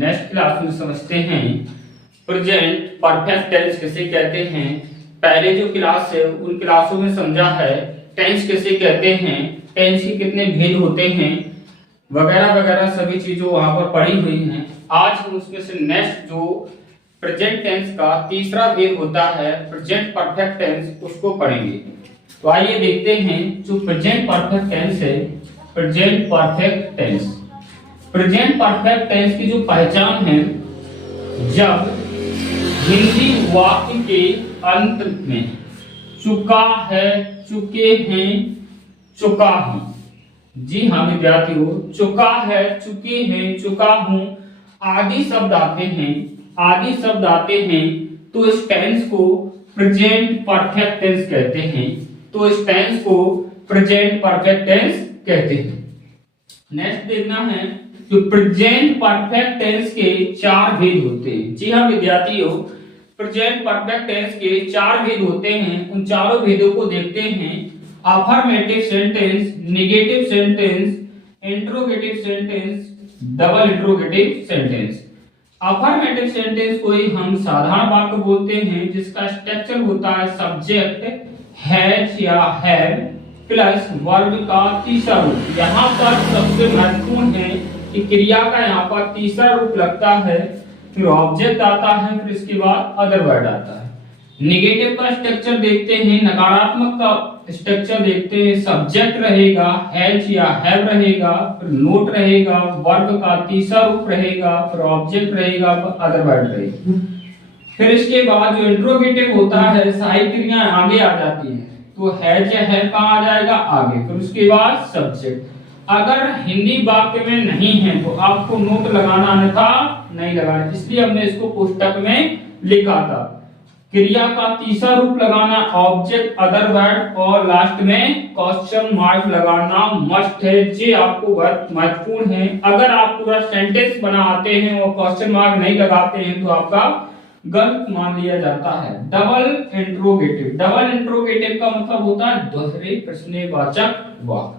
Next class में समझते हैं प्रेजेंट परफेक्ट टेंस किसे कहते हैं। पहले जो क्लास है उन क्लासों में समझा है टेंस किसे कहते हैं, टेंस के कितने भेद होते हैं वगैरह वगैरह सभी चीजों वहां पर पढ़ी हुई हैं। आज हम उसमें से नेक्स्ट जो प्रेजेंट टेंस का तीसरा भेद होता है प्रेजेंट परफेक्ट टेंस, उसको पढ़ेंगे। तो आइए देखते हैं जो प्रेजेंट परफेक्ट टेंस है। Present perfect tense, present perfect tense की जो पहचान है, जब हिंदी वाक्य के अंत में चुका है, चुके हैं, चुका हूं, जी हाँ विद्यार्थियों, चुका है, चुके हैं, चुका हूं आदि शब्द आते हैं, आदि शब्द आते हैं तो इस टेंस को प्रेजेंट परफेक्ट टेंस कहते हैं। तो इस टेंस को प्रेजेंट परफेक्ट टेंस कहते हैं। नेक्स्ट देखना है जो प्रेजेंट परफेक्ट टेंस के चार भेद होते हैं। जी हाँ विद्यार्थियों, प्रेजेंट परफेक्ट टेंस के चार भेद होते हैं। उन चारों भेदों को देखते हैं। Affirmative sentence, negative sentence, interrogative sentence, double interrogative sentence. Affirmative sentence को ही हम साधारण वाक्य बोलते हैं जिसका स्ट्रक्चर होता है सब्जेक्ट हैज या हैव प्लस वर्ब का तीसरा रूप। यहाँ पर सबसे महत्वपूर्ण है कि क्रिया का यहाँ पर तीसरा रूप लगता है, फिर ऑब्जेक्ट आता है, फिर इसके बाद अदर वर्ड आता है। नेगेटिव का स्ट्रक्चर देखते हैं, नकारात्मक का स्ट्रक्चर देखते हैं। सब्जेक्ट रहेगा, हैज या हैव रहेगा, फिर नोट रहेगा, वर्ब का तीसरा रूप रहेगा, फिर ऑब्जेक्ट रहेगा, फिर अदर वर्ड रहेगा। फिर इसके बाद जो इंट्रोगेटिव होता है, सहायक क्रियाएं आगे आ जाती हैं, तो हैज या हैव कहाँ आ जाएगा आगे, फिर उसके बाद सब्जेक्ट। अगर हिंदी वाक्य में नहीं है तो आपको नोट लगाना, अन्यथा नहीं लगाना, इसलिए हमने इसको पुस्तक में लिखा था। क्रिया का तीसरा रूप लगाना ऑब्जेक्ट, अदर वर्ड और लास्ट में क्वेश्चन मार्क लगाना मस्ट है। ये आपको बहुत महत्वपूर्ण है। अगर आप पूरा सेंटेंस बनाते हैं और क्वेश्चन मार्क नहीं लगाते हैं तो आपका गलत मान लिया जाता है। डबल इंट्रोगेटिव, डबल इंट्रोगेटिव का मतलब होता है दोहरे प्रश्नवाचक वाक्य।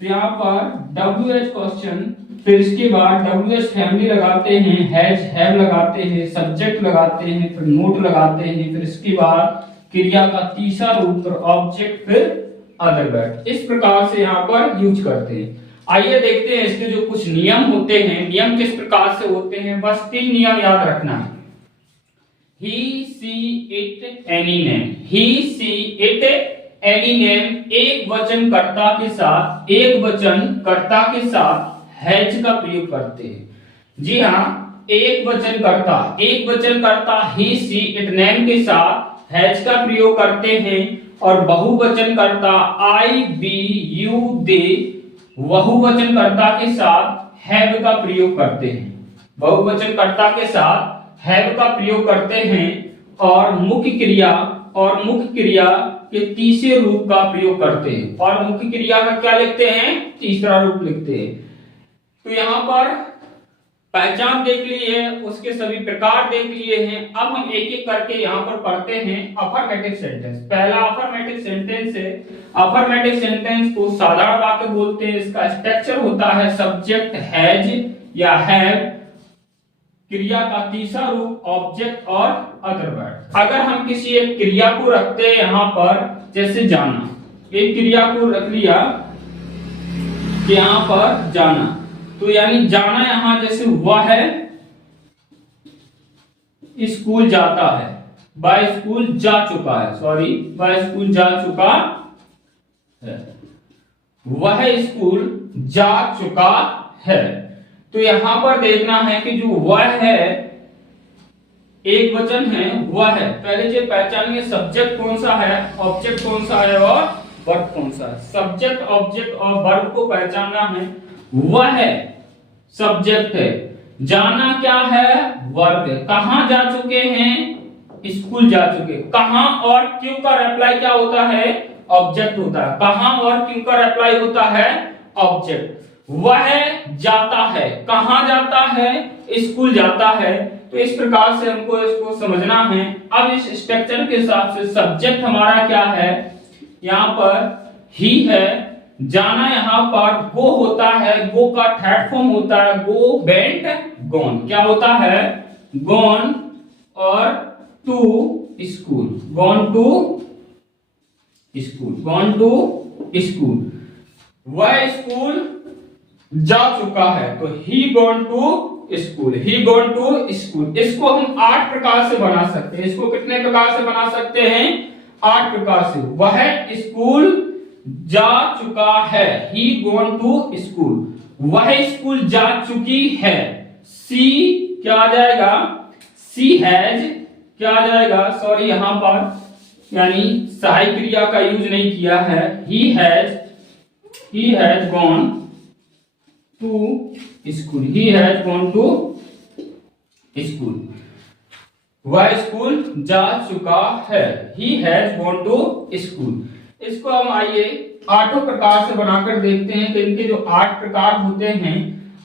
तो यहाँ पर WH क्वेश्चन, फिर इसके बाद WH फैमिली लगाते हैं, हैज हैव लगाते हैं, सब्जेक्ट लगाते हैं, फिर नोट लगाते हैं, फिर इसके बाद क्रिया का तीसरा रूप, फिर ऑब्जेक्ट, फिर अदर वर्ड। इस प्रकार से यहाँ पर यूज करते हैं। आइए देखते हैं इसके जो कुछ नियम होते हैं, नियम किस प्रकार से होते हैं। बस 3 नियम याद रखना है। He, she, it, any name. He, she, it, any name एक वचन कर्ता के साथ, एक वचन कर्ता के साथ हैज का प्रयोग करते हैं। जी हाँ, एक वचन कर्ता, एक वचन कर्ता he, she, it name के साथ हैज का प्रयोग करते हैं, और बहुवचन कर्ता I, we, you, they बहुवचन कर्ता के साथ हैव का प्रयोग करते हैं। बहुवचन कर्ता के साथ हैव का प्रयोग करते हैं, और मुख्य क्रिया के तीसरे रूप का प्रयोग करते हैं। और मुख्य क्रिया का क्या लिखते हैं, तीसरा रूप लिखते हैं। तो यहाँ पर पहचान देख लिए, उसके सभी प्रकार देख लिए हैं। अब हम एक एक करके यहाँ पर पढ़ते हैं। अफर्मेटिव सेंटेंस, पहला अफर्मेटिव सेंटेंस है। अफर्मेटिव सेंटेंस को साधारण वाक्य बोलते हैं। इसका स्ट्रक्चर होता है सब्जेक्ट हैज या हैव, क्रिया का तीसरा रूप ऑब्जेक्ट और अदर वर्ड। अगर हम किसी एक क्रिया को रखते हैं यहाँ पर, जैसे जाना, एक क्रिया को रख लिया कि यहाँ पर जाना, तो यानी जाना यहाँ जैसे हुआ है स्कूल जाता है, वह स्कूल जा चुका है, सॉरी वह स्कूल जा चुका है, वह स्कूल जा चुका है। तो यहां पर देखना है कि जो वह है एक वचन है, वह है। पहले जो पहचानिए सब्जेक्ट कौन सा है, ऑब्जेक्ट कौन सा है और वर्ब कौन सा है। सब्जेक्ट, ऑब्जेक्ट और वर्ब को पहचानना है। वह है सब्जेक्ट है, जाना क्या है, वर्ब है। कहां जा चुके हैं, स्कूल जा चुके। कहां और क्यों का रिप्लाई क्या होता है, ऑब्जेक्ट होता है। कहां और क्यों का रिप्लाई होता है, ऑब्जेक्ट। वह जाता है, कहां जाता है, स्कूल जाता है। तो इस प्रकार से हमको इसको समझना है। अब इस स्ट्रक्चर के हिसाब से सब्जेक्ट हमारा क्या है, यहाँ पर ही है, जाना यहाँ पर गो होता है, गो का थर्ड फॉर्म होता है गो, वेंट, गॉन। क्या होता है? गॉन और to school, gone to school, gone to school. वह स्कूल जा चुका है, तो he gone to school, he gone to school. इसको हम 8 प्रकार से बना सकते हैं। इसको कितने प्रकार से बना सकते हैं? 8 प्रकार से। वह स्कूल जा चुका है, ही गॉन टू स्कूल। वह स्कूल जा चुकी है, सी क्या आ जाएगा? सी हैज क्या आ जाएगा? सॉरी, यहां पर यानी सहायक क्रिया का यूज नहीं किया है। He has gone to school, he has gone to school. वह स्कूल जा चुका है, he has gone to school. इसको हम आइए 8 प्रकार से बनाकर देखते हैं। तो इनके जो 8 प्रकार होते हैं,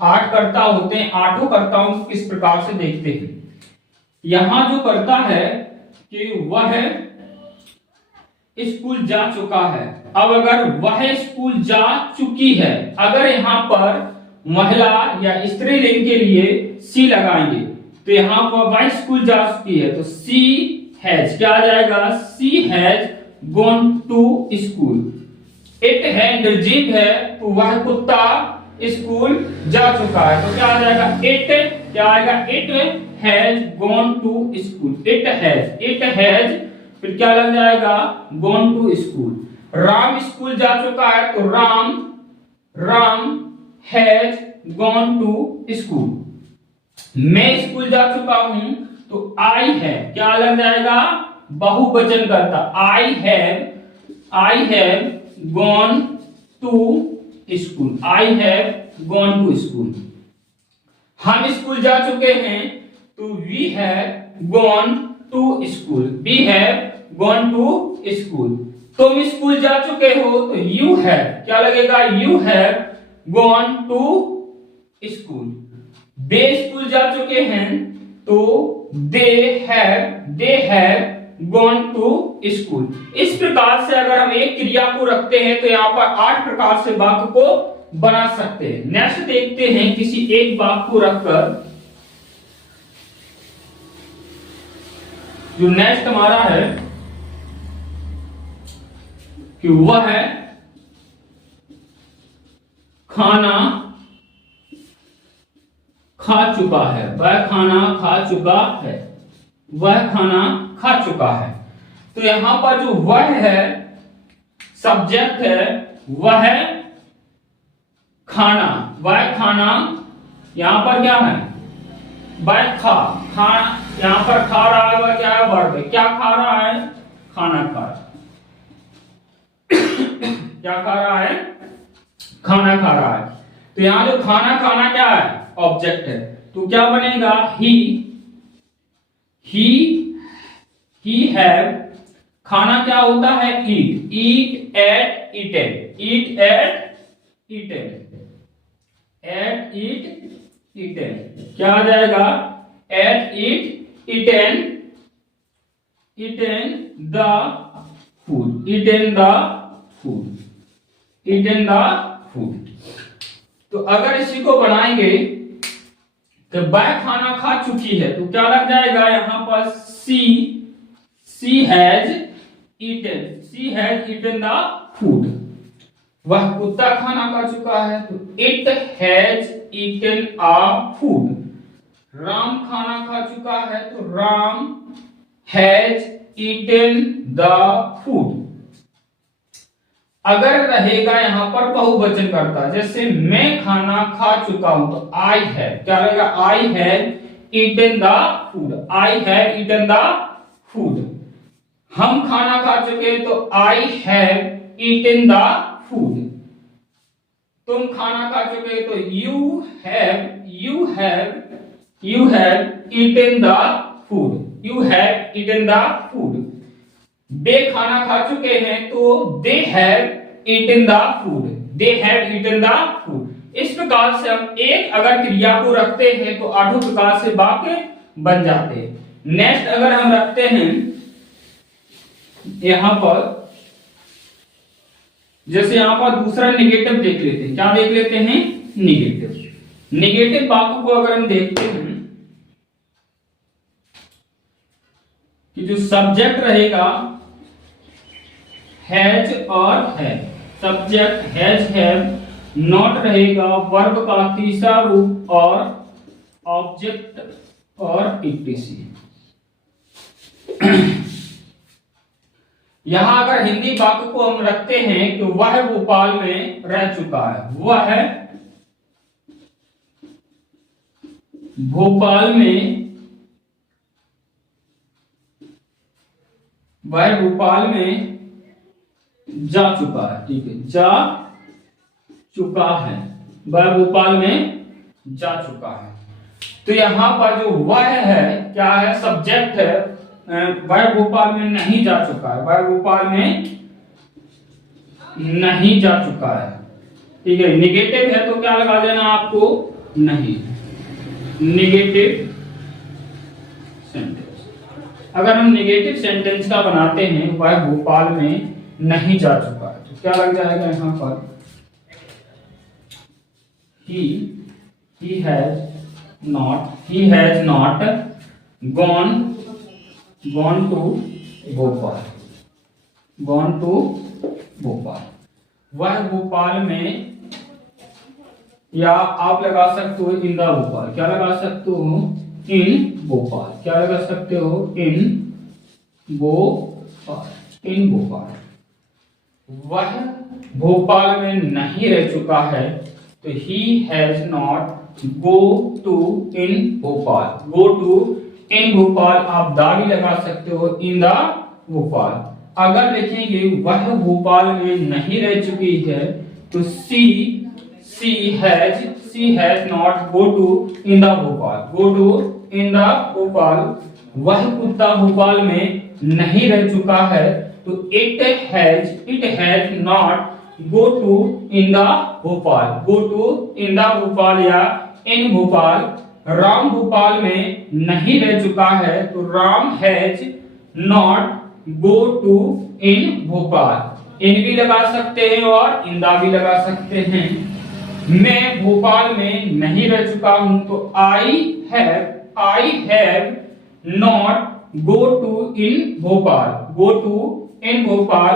8 कर्ता होते हैं, 8 कर्ताओं को किस प्रकार से देखते हैं। यहां जो कर्ता है कि वह स्कूल जा चुका है। अब अगर वह स्कूल जा चुकी है, अगर यहां पर महिला या स्त्रीलिंग के लिए सी लगाएंगे, तो यहां पर वह स्कूल जा चुकी है, तो सी हैज क्या आ जाएगा? She has gone to school. It है निर्जीव है, तो वह कुत्ता स्कूल जा चुका है, तो क्या आ जाएगा? इट क्या आएगा? It has gone to school. It has फिर क्या लग जाएगा? Gone to school. Ram school जा चुका है, तो Ram has gone to school. मैं स्कूल जा चुका हूं, तो आई है क्या लग जाएगा? बहुवचन करता। I have gone to school, I have gone to school. हम स्कूल जा चुके हैं, तो we have gone to school, we have gone to school. तुम स्कूल जा चुके हो, तो यू हैव क्या लगेगा? You have gone to school. वे स्कूल जा चुके हैं, तो they have gone to school. इस प्रकार से अगर हम एक क्रिया को रखते हैं, तो यहाँ पर 8 प्रकार से वाक्य को बना सकते हैं। नेक्स्ट देखते हैं किसी एक वाक्य को रखकर। जो नेक्स्ट हमारा है कि वह खाना खा चुका है, वह खाना खा चुका है, वह खाना खा चुका है। तो यहां पर जो वह है सब्जेक्ट है, वह खाना, वह खाना यहां पर क्या है? वह खा यहां पर खा रहा है, वह क्या है? वर्ब है। क्या खा रहा है? खाना खा रहा है। क्या खा रहा है? खाना खा रहा है। तो यहां जो खाना क्या है? ऑब्जेक्ट है। तो क्या बनेगा? He have. खाना क्या होता है? Eat ate eaten. क्या आ जाएगा? Ate eaten the food, eaten the food. तो अगर इसी को बनाएंगे, तो वह खाना खा चुकी है, तो क्या लग जाएगा? यहां पर she has eaten the food. वह कुत्ता खाना खा चुका है, तो it has eaten a food. Ram खाना खा चुका है, तो Ram has eaten the food. अगर रहेगा यहां पर बहुवचन करता, जैसे मैं खाना खा चुका हूं, तो आई हैव क्या रहेगा? I have eaten the food, I have eaten the food. हम खाना खा चुके, तो I have eaten the food. तुम खाना खा चुके, तो you have eaten the food, you have eaten the food. वे खाना खा चुके हैं, तो they have eaten the food, they have eaten the food. इस प्रकार से हम एक अगर क्रिया को रखते हैं, तो 8 प्रकार से वाक्य बन जाते हैं। नेक्स्ट अगर हम रखते हैं यहां पर, जैसे यहां पर दूसरा निगेटिव देख लेते हैं। क्या देख लेते हैं? निगेटिव वाक्य को अगर हम देखते हैं, कि जो सब्जेक्ट रहेगा हैज और है, सब्जेक्ट हैज हैव, नॉट रहेगा वर्ब का तीसरा रूप और ऑब्जेक्ट और इटीसी। यहां अगर हिंदी वाक्य को हम रखते हैं कि वह भोपाल में रह चुका है, वह भोपाल में, वह भोपाल में जा चुका है, ठीक है, जा चुका है, वह भोपाल में जा चुका है। तो यहां पर जो वह है क्या है, सब्जेक्ट है, वह भोपाल में नहीं जा चुका है, वह भोपाल में नहीं जा चुका है, ठीक है। निगेटिव है तो क्या लगा देना आपको, नहीं, निगेटिव सेंटेंस। अगर हम निगेटिव सेंटेंस का बनाते हैं वह भोपाल में नहीं जा चुका है, तो क्या लग जाएगा यहां पर, he has not gone to Bhopal, gone to Bhopal. वह भोपाल में, या आप लगा सकते हो इन द भोपाल, क्या लगा सकते हो, इन भोपाल, क्या लगा सकते हो, इन भोपाल, इन भोपाल। वह भोपाल में नहीं रह चुका है तो he has not go to in Bhopal, go to in Bhopal, आप दा भी लगा सकते हो, इन द भोपाल। अगर लिखेंगे वह भोपाल में नहीं रह चुकी है तो she has not go to in the Bhopal, go to in the Bhopal. वह कुत्ता भोपाल में नहीं रह चुका है तो it has not go to in the Bhopal, go to in the Bhopal या in भोपाल। राम भोपाल में नहीं रह चुका है तो Ram has not go to in Bhopal, in भी लगा सकते हैं और इंदा भी लगा सकते हैं। मैं भोपाल में नहीं रह चुका हूं तो I have not go to in Bhopal, go to in Bhopal.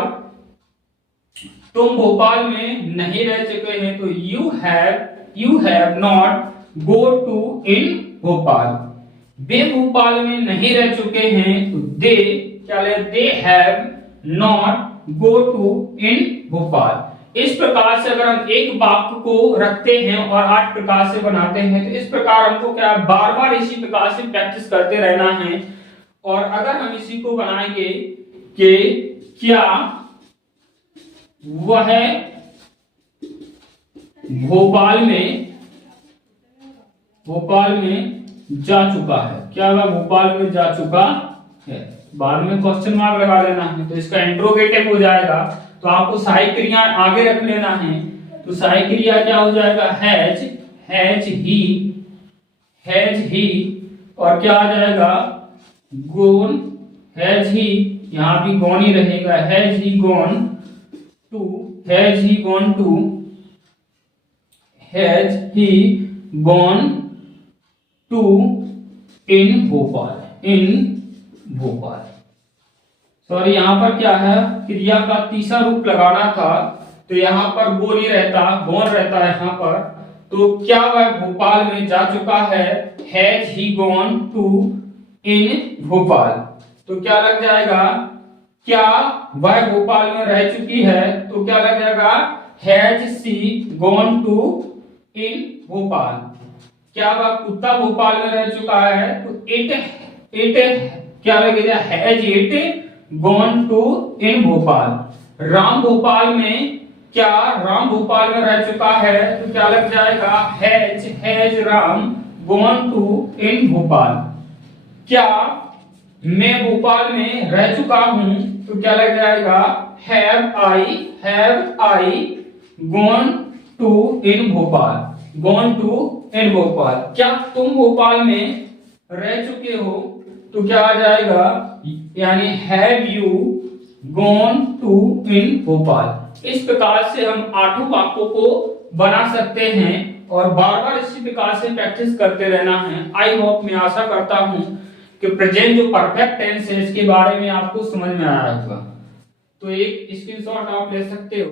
तुम भोपाल में नहीं रह चुके हैं तो you have not go to in Bhopal. वे भोपाल में नहीं रह चुके हैं तो they have not go to in Bhopal. इस प्रकार से अगर हम एक वाक्य को रखते हैं और 8 प्रकार से बनाते हैं तो इस प्रकार हमको क्या बार बार इसी प्रकार से प्रैक्टिस करते रहना है। और अगर हम इसी को बनाएंगे कि क्या वह भोपाल में जा चुका है, क्या वह भोपाल में जा चुका है, बाद में क्वेश्चन मार्क लगा देना है तो इसका इंट्रोगेटिव हो जाएगा। तो आपको सहायक क्रिया आगे रख लेना है। तो सहायक क्रिया क्या हो जाएगा, हैज ही, और क्या आ जाएगा, गोन, हैज ही, यहां भी गॉन ही रहेगा, has he gone to, has he gone to, has he gone to in Bhopal, sorry यहां पर क्या है, क्रिया का तीसरा रूप लगाना था तो यहां पर गो नहीं रहता, गॉन रहता है यहां पर। तो क्या वह भोपाल में जा चुका है, has he gone to in Bhopal. तो क्या लग जाएगा, क्या वह भोपाल में रह चुकी है तो क्या लग जाएगा, has C gone to in Bhopal. क्या वह कुत्ता भोपाल में रह चुका है तो इट क्या लगेगा, has it gone to in Bhopal. Ram Bhopal में, क्या राम भोपाल में रह चुका है तो क्या लग जाएगा, has Ram gone to in Bhopal. क्या मैं भोपाल में रह चुका हूं तो क्या लग जाएगा, have I gone to in Bhopal, gone to in Bhopal. क्या तुम भोपाल में रह चुके हो तो क्या आ जाएगा, यानी have you gone to in Bhopal. इस प्रकार से हम 8 वाक्यों को बना सकते हैं और बार बार इसी प्रकार से प्रैक्टिस करते रहना है। आई होप, मैं आशा करता हूं कि प्रेजेंट जो परफेक्ट टेंस है इसके बारे में आपको समझ में आया होगा। तो एक स्क्रीनशॉट आप ले सकते हो।